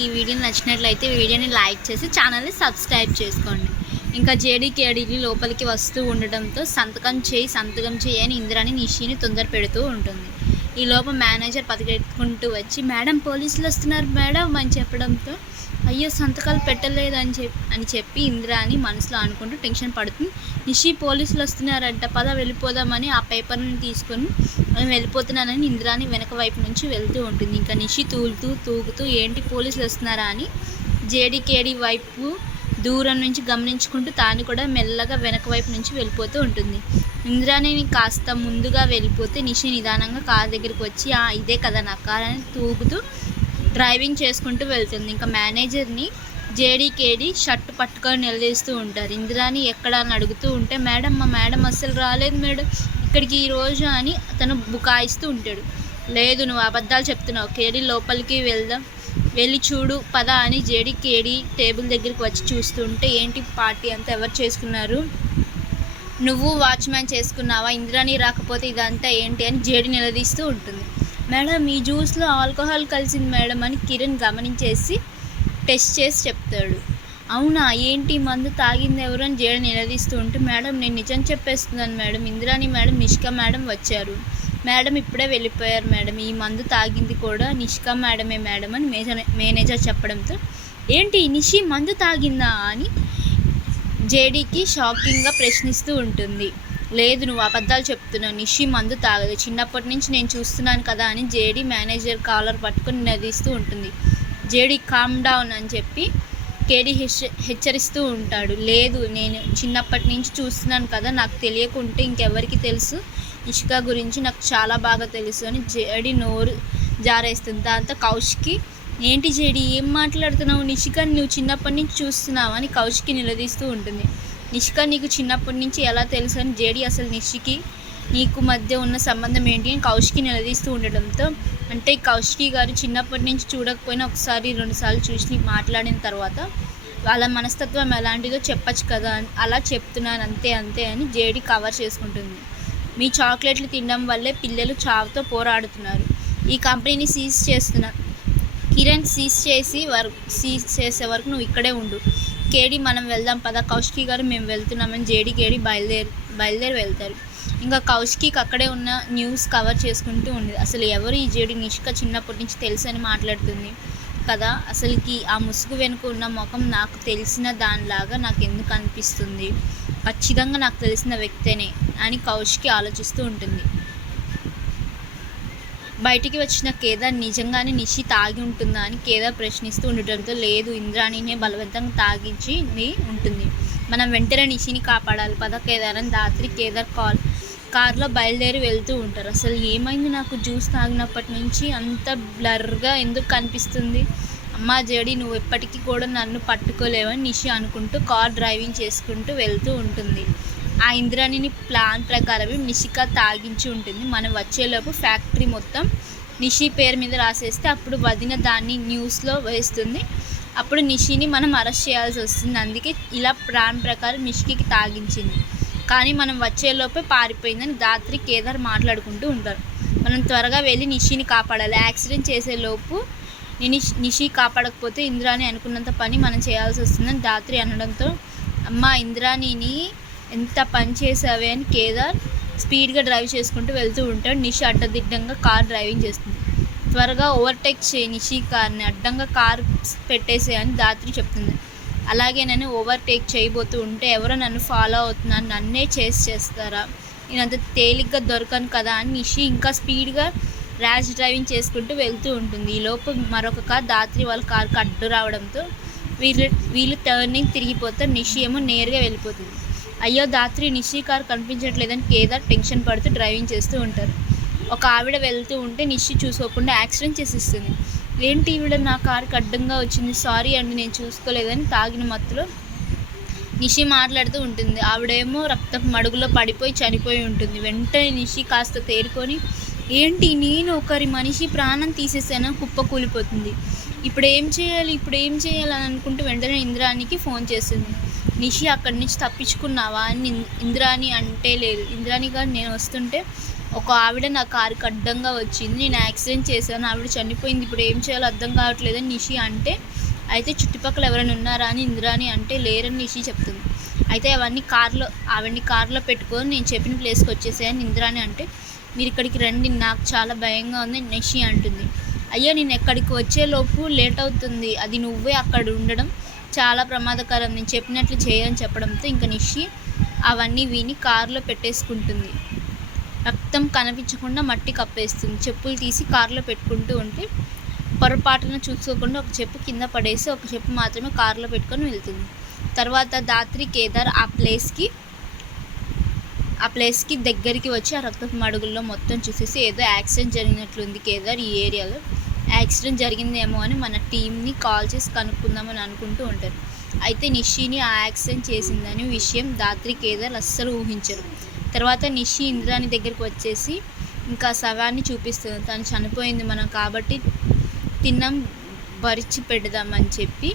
మీకు ఈ వీడియో నచ్చినట్లయితే వీడియోని లైక్ చేసి ఛానల్ని సబ్స్క్రైబ్ చేసుకోండి. ఇంకా జేడీకేడీని లోపలికి వస్తూ ఉండడంతో సంతకం చేయి సంతకం చేయి అని ఇందిరాని నిషిని తొందర పెడుతూ ఉంటుంది. ఈ లోపల మేనేజర్ పతికెట్టుకుంటూ వచ్చి మేడం పోలీసులు వస్తున్నారు మేడం అని చెప్పడంతో అయ్యో సంతకాలు పెట్టలేదు అని చెప్పి అని చెప్పి ఇందిరాని మనసులో అనుకుంటూ టెన్షన్ పడుతుంది. నిషి పోలీసులు వస్తున్నారంట పద వెళ్ళిపోదామని ఆ పేపర్ని తీసుకొని నేను వెళ్ళిపోతున్నానని ఇందిరాని వెనక వైపు నుంచి వెళ్తూ ఉంటుంది. ఇంకా నిషి తూలుతూ తూగుతూ ఏంటి పోలీసులు వస్తున్నారా అని జేడీకేడి వైపు దూరం నుంచి గమనించుకుంటూ తాను కూడా మెల్లగా వెనక వైపు నుంచి వెళ్ళిపోతూ ఉంటుంది. ఇంద్రాని కాస్త ముందుగా వెళ్ళిపోతే నిషి నిదానంగా కారు దగ్గరికి వచ్చి ఇదే కదా నా కార్ అని తూగుతూ డ్రైవింగ్ చేసుకుంటూ వెళ్తుంది. ఇంకా మేనేజర్ని జేడీకేడి షర్ట్ పట్టుకొని నిలదీస్తూ ఉంటారు. ఇందిరాని ఎక్కడ అని అడుగుతూ ఉంటే మేడం మా మేడం అస్సలు రాలేదు మేడం. ఇక్కడికి ఈరోజు అని తను బుకాయిస్తూ ఉంటాడు. లేదు నువ్వు అబద్ధాలు చెప్తున్నావు. కేడీ లోపలికి వెళ్దాం. వెళ్ళి చూడు పద అని జేడి కేడి టేబుల్ దగ్గరికి వచ్చి చూస్తుంటే ఏంటి పార్టీ అంతా ఎవరు చేసుకున్నారు? నువ్వు వాచ్మ్యాన్ చేసుకున్నావా? ఇంద్రాని రాకపోతే ఇదంతా ఏంటి? అని జేడి నిలదీస్తూ ఉంటుంది. మేడం ఈ జ్యూస్లో ఆల్కహాల్ కలిసింది మేడం అని కిరణ్ గమనించేసి టెస్ట్ చేసి చెప్తాడు. అవునా ఏంటి మందు తాగింది ఎవరు అని జడ నిలదీస్తూ ఉంటే మేడం నేను నిజం చెప్పేస్తున్నాను madam. Indrani madam Nishka madam వచ్చారు. మేడం ఇప్పుడే వెళ్ళిపోయారు మేడం. ఈ మందు తాగింది కూడా నిష్క మేడమే మేడం అని మేజర్ మేనేజర్ చెప్పడంతో ఏంటి నిషి మందు తాగిందా అని జేడీకి షాకింగ్గా ప్రశ్నిస్తూ ఉంటుంది. లేదు నువ్వు అబద్ధాలు చెప్తున్నావు. నిషి మందు తాగదు. చిన్నప్పటి నుంచి నేను చూస్తున్నాను కదా అని జేడీ మేనేజర్ కాలర్ పట్టుకుని నిలదీస్తూ ఉంటుంది. జేడీ కామ్ డౌన్ అని చెప్పి కేడీ హెచ్చరిస్తూ ఉంటాడు. లేదు నేను చిన్నప్పటి నుంచి చూస్తున్నాను కదా నాకు తెలియకుంటే ఇంకెవరికి తెలుసు? ఇషిక గురించి నాకు చాలా బాగా తెలుసు అని జేడి నోరు జారేస్తుంది. దాంతో కౌశికి ఏంటి జేడి ఏం మాట్లాడుతున్నావు? నిషికని నువ్వు చిన్నప్పటి నుంచి చూస్తున్నావు అని కౌశికి నిలదీస్తూ ఉంటుంది. నిషిక నీకు చిన్నప్పటి నుంచి ఎలా తెలుసు అని జేడి అసలు నిషికి నీకు మధ్య ఉన్న సంబంధం ఏంటి అని కౌశికి నిలదీస్తూ ఉండడంతో అంటే కౌశికి గారు చిన్నప్పటి నుంచి చూడకపోయినా ఒకసారి రెండుసార్లు చూసి మాట్లాడిన తర్వాత వాళ్ళ మనస్తత్వం ఎలాంటిదో చెప్పచ్చు కదా అని అలా చెప్తున్నాను అంతే అంతే అని జేడి కవర్ చేసుకుంటుంది. మీ చాక్లెట్లు తినడం వల్లే పిల్లలు చావుతో పోరాడుతున్నారు. ఈ కంపెనీని సీజ్ చేస్తున్నా కిరణ్ సీజ్ చేసి వర్క్ సీజ్ చేసే వరకు నువ్వు ఇక్కడే ఉండు. కేడి మనం వెళ్దాం పద. కౌశికి గారు మేము వెళ్తున్నామని జేడి కేడి బయలుదేరి బయలుదేరి వెళ్తారు. ఇంకా కౌశికి అక్కడే ఉన్న న్యూస్ కవర్ చేసుకుంటూ ఉంది. అసలు ఎవరు ఈ జేడి నిష్క చిన్నప్పటి నుంచి తెలుసు అని మాట్లాడుతుంది కదా. అసలుకి ఆ ముసుగు వెనుక ఉన్న ముఖం నాకు తెలిసిన దానిలాగా నాకు ఎందుకు అనిపిస్తుంది? ఖచ్చితంగా నాకు తెలిసిన వ్యక్తేనే అని కౌశికి ఆలోచిస్తూ ఉంటుంది. బయటికి వచ్చిన కేదార్ నిజంగానే నిషి తాగి ఉంటుందా అని కేదార్ ప్రశ్నిస్తూ ఉండటంతో లేదు ఇంద్రాణినే బలవంతంగా తాగించి ఉంటుంది. మనం వెంటనే నిషిని కాపాడాలి. పద కేదార్ అని రాత్రి కేదార్ కాల్ కార్లో బయలుదేరి వెళ్తూ ఉంటారు. అసలు ఏమైంది నాకు జ్యూస్ తాగినప్పటి నుంచి? అంత బ్లర్గా ఎందుకు కనిపిస్తుంది? అమ్మా జడి నువ్వు ఎప్పటికీ కూడా నన్ను పట్టుకోలేవని నిషి అనుకుంటూ కార్ డ్రైవింగ్ చేసుకుంటూ వెళ్తూ ఉంటుంది. ఆ ఇంద్రాణిని ప్లాన్ ప్రకారమే నిషిక తాగించి ఉంటుంది. మనం వచ్చేలోపు ఫ్యాక్టరీ మొత్తం నిషి పేరు మీద రాసేస్తే అప్పుడు వదిన దాన్ని న్యూస్లో వేస్తుంది. అప్పుడు నిషిని మనం అరెస్ట్ చేయాల్సి వస్తుంది. అందుకే ఇలా ప్లాన్ ప్రకారం నిషికి తాగించింది. కానీ మనం వచ్చేలోపే పారిపోయిందని ధాత్రి కేదార్ మాట్లాడుకుంటూ ఉంటారు. మనం త్వరగా వెళ్ళి నిషిని కాపాడాలి. యాక్సిడెంట్ చేసేలోపు నిషి నిషి కాపాడకపోతే ఇంద్రాని అనుకున్నంత పని మనం చేయాల్సి వస్తుందని దాత్రి అనడంతో అమ్మ ఇంద్రాణిని ఎంత పని చేసావే అని కేదార్ స్పీడ్గా డ్రైవ్ చేసుకుంటూ వెళ్తూ ఉంటాడు. నిషి అడ్డదిడ్డంగా కార్ డ్రైవింగ్ చేస్తుంది. త్వరగా ఓవర్టేక్ చేయి నిషి కార్ని. అడ్డంగా కార్ పెట్టేసే అని దాత్రి చెప్తుంది. అలాగే నన్ను ఓవర్టేక్ చేయబోతూ ఉంటే ఎవరో నన్ను ఫాలో అవుతున్నారు. నన్నే చేసి చేస్తారా? నేను అంత తేలిగ్గా దొరకను కదా అని నిషి ఇంకా స్పీడ్గా ర్యాష్ డ్రైవింగ్ చేసుకుంటూ వెళ్తూ ఉంటుంది. ఈ లోపు మరొక కార్ దాత్రి వాళ్ళ కార్కి అడ్డు రావడంతో వీళ్ళు వీళ్ళు టర్నింగ్ తిరిగిపోతే నిషి ఏమో నేరుగా వెళ్ళిపోతుంది. అయ్యో దాత్రి నిషి కార్ కనిపించట్లేదని కేదార్ టెన్షన్ పడుతూ డ్రైవింగ్ చేస్తూ ఉంటారు. ఒక ఆవిడ వెళ్తూ ఉంటే నిషి చూసుకోకుండా యాక్సిడెంట్ చేసిస్తుంది. ఏంటి ఈవిడ నా కార్కి అడ్డంగా వచ్చింది? సారీ అండి నేను చూసుకోలేదని తాగిన మత్తులో నిషి మాట్లాడుతూ ఉంటుంది. ఆవిడేమో రక్తపు మడుగులో పడిపోయి చనిపోయి ఉంటుంది. వెంటనే నిషి కాస్త తేరుకొని ఏంటి నేను ఒకరి మనిషి ప్రాణం తీసేసాను? కుప్ప కూలిపోతుంది. ఇప్పుడు ఏం చేయాలి? ఇప్పుడు ఏం చేయాలి? అని అనుకుంటూ వెంటనే ఇంద్రానికి ఫోన్ చేస్తుంది. నిషి అక్కడి నుంచి తప్పించుకున్నావా అని ఇంద్రాణి అంటే లేదు. ఇంద్రాణి గారు నేను వస్తుంటే ఒక ఆవిడ నా కారుకి అడ్డంగా వచ్చింది. నేను యాక్సిడెంట్ చేశాను. ఆవిడ చనిపోయింది. ఇప్పుడు ఏం చేయాలో అర్థం కావట్లేదని నిషి అంటే అయితే చుట్టుపక్కల ఎవరైనా ఉన్నారా? అని ఇంద్రాని అంటే లేరని నిషి చెప్తుంది. అయితే అవన్నీ కార్లో ఆవిడని కార్లో పెట్టుకొని నేను చెప్పిన ప్లేస్కి వచ్చేసాయని ఇంద్రాని అంటే మీరు ఇక్కడికి రండి. నాకు చాలా భయంగా ఉంది నిషి అంటుంది. అయ్యో నేను ఎక్కడికి వచ్చేలోపు లేట్ అవుతుంది. అది నువ్వే అక్కడ ఉండడం. చాలా ప్రమాదకరం. నేను చెప్పినట్లు చేయని చెప్పడంతో ఇంకా నిషి అవన్నీ విని కారులో పెట్టేసుకుంటుంది. రక్తం కనిపించకుండా మట్టి కప్పేస్తుంది. చెప్పులు తీసి కారులో పెట్టుకుంటూ ఉంటే పొరపాటున చూసుకోకుండా ఒక చెప్పు కింద పడేసి ఒక చెప్పు మాత్రమే కారులో పెట్టుకొని వెళ్తుంది. తర్వాత దాత్రి కేదార్ ఆ ప్లేస్కి ఆ ప్లేస్కి దగ్గరికి వచ్చి ఆ రక్తపు మడుగుల్లో మొత్తం చూసేసి ఏదో యాక్సిడెంట్ జరిగినట్లుంది కేదార్ ఈ ఏరియాలో. యాక్సిడెంట్ జరిగిందేమో అని మన టీంని కాల్ చేసి కనుక్కుందామని అనుకుంటూ ఉంటారు. అయితే నిషిని ఆ యాక్సిడెంట్ చేసిందని విషయం దాత్రి కేదార్ అస్సలు ఊహించరు. తర్వాత నిషి ఇంద్రాని దగ్గరికి వచ్చేసి ఇంకా శవాన్ని చూపిస్తుంది. తను చనిపోయింది మనం కాబట్టి తిన్నాం భరిచి పెడదామని చెప్పి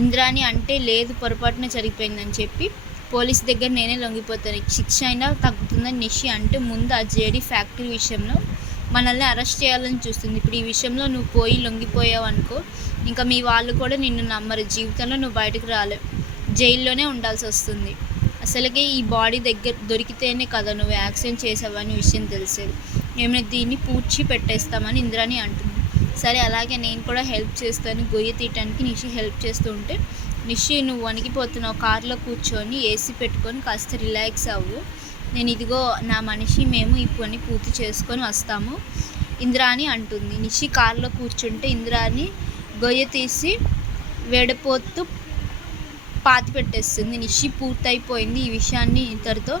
ఇంద్రాని అంటే లేదు పొరపాటున జరిగిపోయిందని చెప్పి పోలీస్ దగ్గర నేనే లొంగిపోతాను. శిక్ష అయినా తగ్గుతుందని నిషి అంటే ముందు ఆ జేడీ ఫ్యాక్టరీ విషయంలో మనల్ని అరెస్ట్ చేయాలని చూస్తుంది. ఇప్పుడు ఈ విషయంలో నువ్వు పోయి లొంగిపోయావు అనుకో ఇంకా మీ వాళ్ళు కూడా నిన్ను నమ్మరు. జీవితంలో నువ్వు బయటకు రాలేవు. జైల్లోనే ఉండాల్సి వస్తుంది. అసలుకి ఈ బాడీ దగ్గర దొరికితేనే కదా నువ్వు యాక్సిడెంట్ చేసావని విషయం తెలిసేది. మేము దీన్ని పూడ్చి పెట్టేస్తామని ఇంద్రాని అంటుంది. సరే అలాగే నేను కూడా హెల్ప్ చేస్తాను. గొయ్యి తీయటానికి నిషి హెల్ప్ చేస్తూ ఉంటే నిషి నువ్వు వణికిపోతున్నావు. కార్లో కూర్చొని ఏసీ పెట్టుకొని కాస్త రిలాక్స్ అవ్వు. నేను ఇదిగో నా మనిషి మేము ఈ పని పూర్తి చేసుకొని వస్తాము. ఇంద్రాని అంటుంది. నిషి కారులో కూర్చుంటే ఇంద్రాని గొయ్య తీసి వేడిపోతూ పాతి పెట్టేస్తుంది. నిషి పూర్తయిపోయింది. ఈ విషయాన్ని ఇతరుతో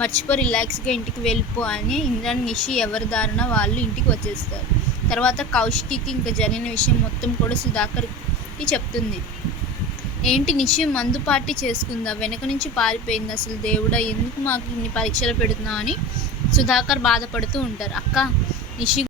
మర్చిపో రిలాక్స్గా ఇంటికి వెళ్ళిపో అని ఇంద్రాని నిషి ఎవరి దారిన వాళ్ళు ఇంటికి వచ్చేస్తారు. తర్వాత కౌశికి ఇంకా జరిగిన విషయం మొత్తం కూడా సుధాకర్కి చెప్తుంది. ఏంటి నిషి మందు పార్టీ చేసుకుందా? వెనక నుంచి పారిపోయింది అసలు దేవుడా? ఎందుకు మాకు ఇన్ని పరీక్షలు పెడుతున్నావు అని సుధాకర్ బాధపడుతూ ఉంటారు. అక్క నిషి